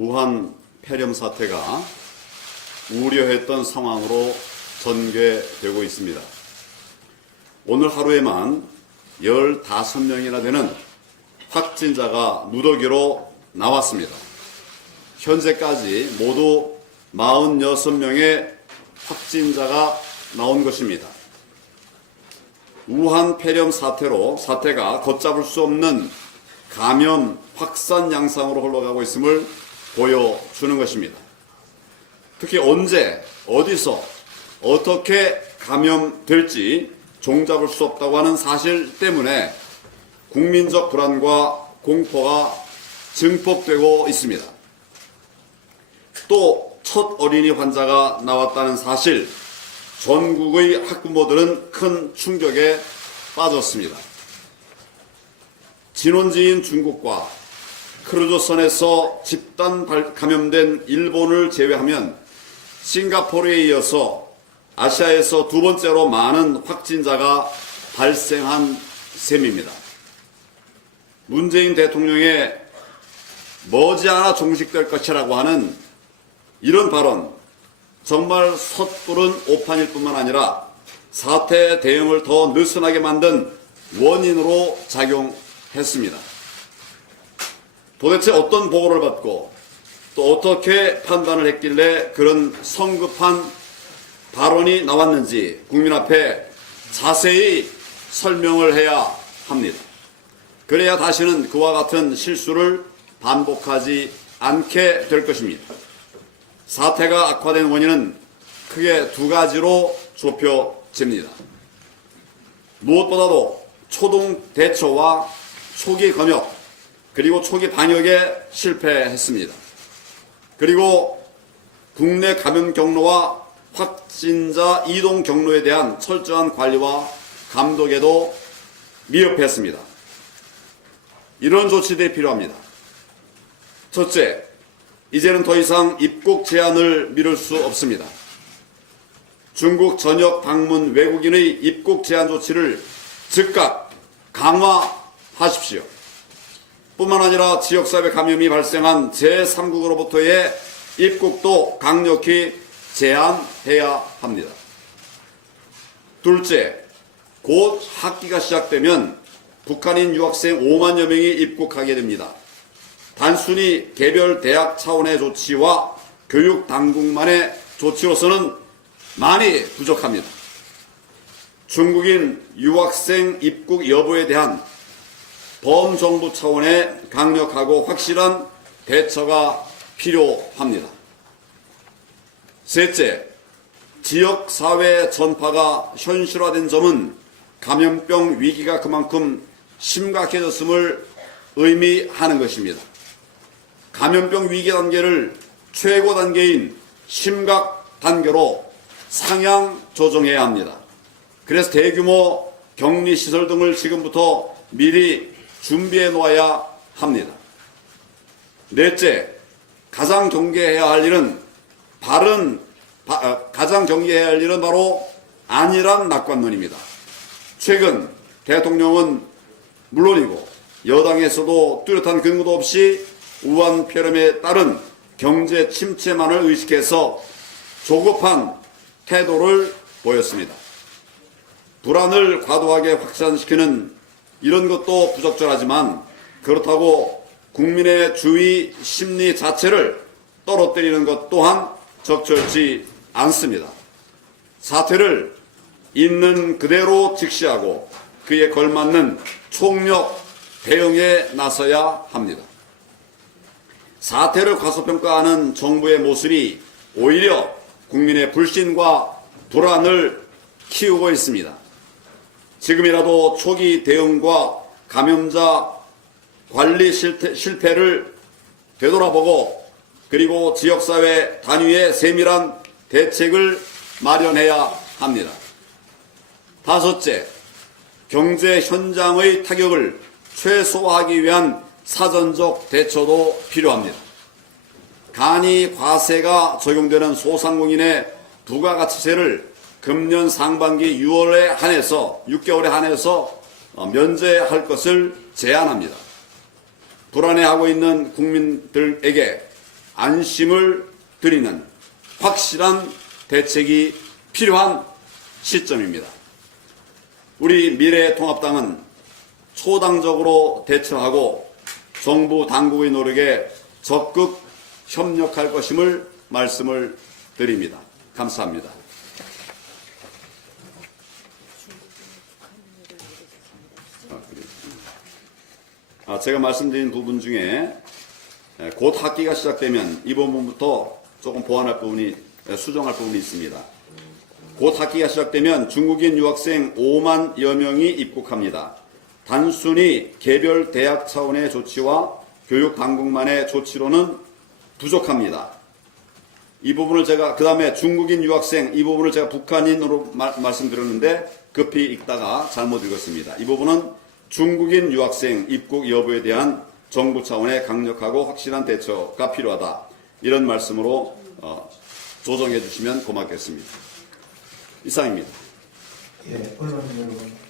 우한 폐렴 사태가 우려했던 상황으로 전개되고 있습니다. 오늘 하루에만 15명이나 되는 확진자가 누더기로 나왔습니다. 현재까지 모두 46명의 확진자가 나온 것입니다. 우한 폐렴 사태가 걷잡을 수 없는 감염 확산 양상으로 흘러가고 있음을 보여주는 것입니다. 특히 언제, 어디서, 어떻게 감염될지 종잡을 수 없다고 하는 사실 때문에 국민적 불안과 공포가 증폭되고 있습니다. 또 첫 어린이 환자가 나왔다는 사실, 전국의 학부모들은 큰 충격에 빠졌습니다. 진원지인 중국과 크루즈선에서 집단 감염된 일본을 제외하면 싱가포르에 이어서 아시아에서 두 번째로 많은 확진자가 발생한 셈입니다. 문재인 대통령의 머지않아 종식될 것이라고 하는 이런 발언, 정말 섣부른 오판일 뿐만 아니라 사태 대응을 더 느슨하게 만든 원인으로 작용했습니다. 도대체 어떤 보고를 받고 또 어떻게 판단을 했길래 그런 성급한 발언이 나왔는지 국민 앞에 자세히 설명을 해야 합니다. 그래야 다시는 그와 같은 실수를 반복하지 않게 될 것입니다. 사태가 악화된 원인은 크게 두 가지로 좁혀집니다. 무엇보다도 초동 대처와 초기 검역, 그리고 초기 방역에 실패했습니다. 그리고 국내 감염 경로와 확진자 이동 경로에 대한 철저한 관리와 감독에도 미흡했습니다. 이런 조치들이 필요합니다. 첫째, 이제는 더 이상 입국 제한을 미룰 수 없습니다. 중국 전역 방문 외국인의 입국 제한 조치를 즉각 강화하십시오. 뿐만 아니라 지역사회 감염이 발생한 제3국으로부터의 입국도 강력히 제한해야 합니다. 둘째, 곧 학기가 시작되면 북한인 유학생 5만여 명이 입국하게 됩니다. 단순히 개별 대학 차원의 조치와 교육 당국만의 조치로서는 많이 부족합니다. 중국인 유학생 입국 여부에 대한 범정부 차원의 강력하고 확실한 대처가 필요합니다. 셋째, 지역사회 전파가 현실화된 점은 감염병 위기가 그만큼 심각해졌음을 의미하는 것입니다. 감염병 위기 단계를 최고 단계인 심각 단계로 상향 조정해야 합니다. 그래서 대규모 격리시설 등을 지금부터 미리 준비해 놓아야 합니다. 넷째, 가장 경계해야 할 일은 바로 안일한 낙관론입니다. 최근 대통령은 물론이고 여당에서도 뚜렷한 근거도 없이 우한 폐렴에 따른 경제 침체만을 의식해서 조급한 태도를 보였습니다. 불안을 과도하게 확산시키는 이런 것도 부적절하지만 그렇다고 국민의 주의 심리 자체를 떨어뜨리는 것 또한 적절치 않습니다. 사태를 있는 그대로 직시하고 그에 걸맞는 총력 대응에 나서야 합니다. 사태를 과소평가하는 정부의 모습이 오히려 국민의 불신과 불안을 키우고 있습니다. 지금이라도 초기 대응과 감염자 관리 실패를 되돌아보고 그리고 지역사회 단위의 세밀한 대책을 마련해야 합니다. 다섯째, 경제 현장의 타격을 최소화하기 위한 사전적 대처도 필요합니다. 간이 과세가 적용되는 소상공인의 부가가치세를 금년 상반기 6개월에 한해서 면제할 것을 제안합니다. 불안해하고 있는 국민들에게 안심을 드리는 확실한 대책이 필요한 시점입니다. 우리 미래통합당은 초당적으로 대처하고 정부 당국의 노력에 적극 협력할 것임을 말씀을 드립니다. 감사합니다. 제가 말씀드린 부분 중에 곧 학기가 시작되면 이 부분부터 조금 보완할 부분이, 수정할 부분이 있습니다. 곧 학기가 시작되면 중국인 유학생 5만여 명이 입국합니다. 단순히 개별 대학 차원의 조치와 교육 당국만의 조치로는 부족합니다. 이 부분을 제가, 그 다음에 중국인 유학생, 이 부분을 제가 북한인으로 말씀드렸는데 급히 읽다가 잘못 읽었습니다. 이 부분은 중국인 유학생 입국 여부에 대한 정부 차원의 강력하고 확실한 대처가 필요하다. 이런 말씀으로 조정해 주시면 고맙겠습니다. 이상입니다. 예, 언론 여러분.